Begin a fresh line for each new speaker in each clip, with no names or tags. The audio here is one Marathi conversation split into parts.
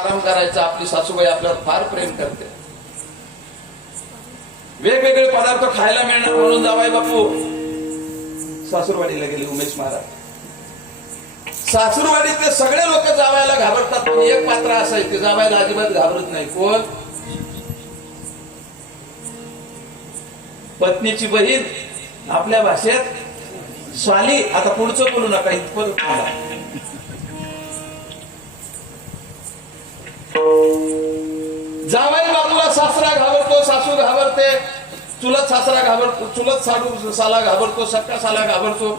आराम करायचा आपली सासूबाई आपल्यावर फार प्रेम करते. वेगवेगळे पदार्थ खायला मिळणार म्हणून जावाय बापू सासूरवाडीला गेले उमेश महाराज. सासूरवाडीतले सगळे लोक जावायला घाबरतात पण एक पात्र असं आहे ते जावायला अजिबात घाबरत नाही. कोण? पत्नीची बहीण आपल्या भाषेत स्वाली आता पुढचं बोलू नका इथपर्यंत जावाई बाजूला सासरा घाबरतो सासू घाबरते. चुलत सासरा घाबरतो चुलत साडू साला घाबरतो सक्का साला घाबरतो.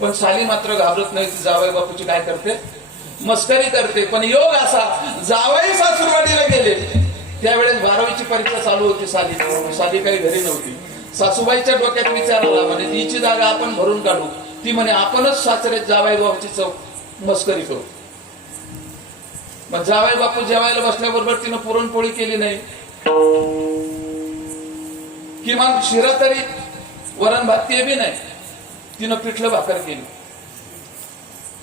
पण साली मात्र घाबरत नाही ती जावाई बापूची काय करते? मस्करी करते. पण योग असा जावाई सासूरवाडीला गेले. त्यावेळेस बारावीची परीक्षा चालू होती साली. साली काही घरी नव्हती. सासूबाईच्या डोक्यात विचार आला म्हणे तिची जागा आपण भरून काढू. ती म्हणे आपणच सासरे जावाई बाबाची चौक मस्करी करू. मग जावाई बापू जेवायला बसल्याबरोबर तिनं पुरणपोळी केली नाही. किमान शिरा तरी वरण भात ते बी नाही. तिनं पिठलं भाकर केली.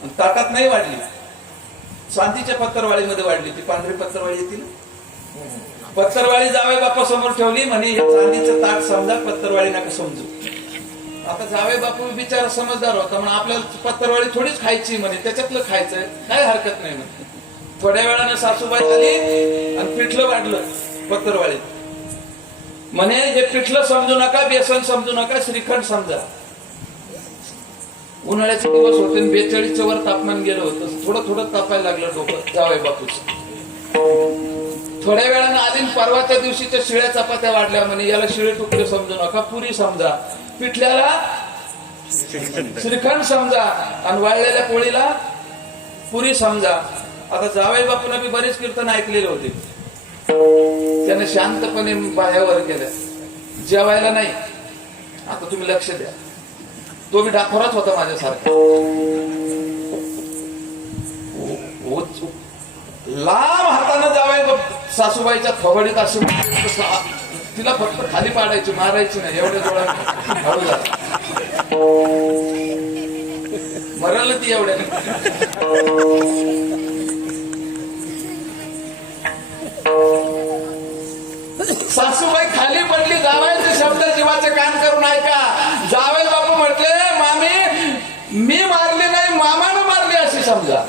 ताकात ताटात नाही वाढली. शांतीच्या पत्तरवाळीमध्ये वाढली. ती पांढरी पत्तरवाळी येतील? पत्तरवाळी जावे बापा समोर ठेवली म्हणे हे चांदीचं ताट समजा पत्तरवाळी नका समजू. आता जावे बापू बिचारा समजदार होता म्हणून आपल्याला पत्तरवाळी थोडीच खायची म्हणे. त्याच्यातलं खायचंय. काय हरकत नाही म्हणे. थोड्या वेळाने सासूबाई आली आणि पिठलं वाढलं पत्रवाडीत म्हणे हे पिठलं समजू नका बेसन समजू नका श्रीखंड समजा. उन्हाळ्याचे दिवस होते बेचाळीसच्या वर तापमान गेलं होतं. थोडं थोडं तापायला लागलं डोकं. जावय बापूच. थोड्या वेळानं आधी परवाच्या दिवशीच्या शिळ्या चपात्या वाढल्या म्हणे याला शिळे तुकडे समजू नका पुरी समजा. पिठल्याला श्रीखंड समजा आणि वाळलेल्या पोळीला पुरी समजा. आता जावई बापून मी बरेच कीर्तन ऐकलेले होते. त्याने शांतपणे बाह्यावर केल्या जेवायला नाही. आता तुम्ही लक्ष द्या. तो मी डाखोराच होता माझ्यासारखा. लांब हाताने जावाय सासूबाईच्या खबडीत असे तिला फक्त खाली पाडायची मारायची नाही. एवढ्या जोडा मरल ती एवढ्या. सासूबाई खाली पडली जावायचे शब्द जीवाचे कान करून ऐका. जावे बापू म्हटले मामी मी मारली नाही मामानं मारली अशी समजा.